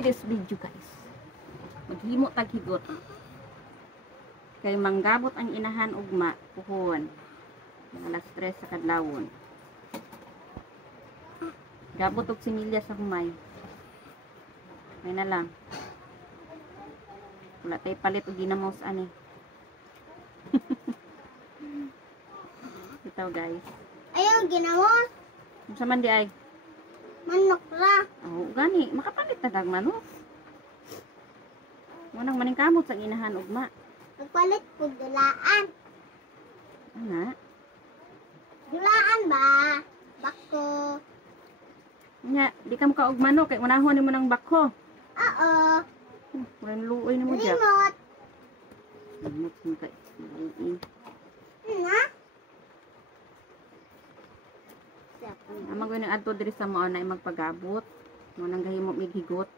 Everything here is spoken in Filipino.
this video guys. Maghimo tag higot. Kay manggabot ang inahan ugma puhon. Alas 3 sa kadlawon. Gabot og sinilya sa humay. May na lang. Wala tay palit og ginamos ani. Ito guys. Ayaw, ginamos. Unsa man di ay? Manok ra. Oh, gani makapalit ta dag manok. Munang maning kamot sa inahan ugma. Nagpalit ko dulaan. Ana. Dulaan ba? Bako. Nya, di ka mo kaog manok kay unahon nimo nang bakho. Oo. Kuren luoy nimo diya. Limot. Limot mo kay. Na? Amang gani adto diri sa mao na magpagabot. Mo nang gahimo mig higot.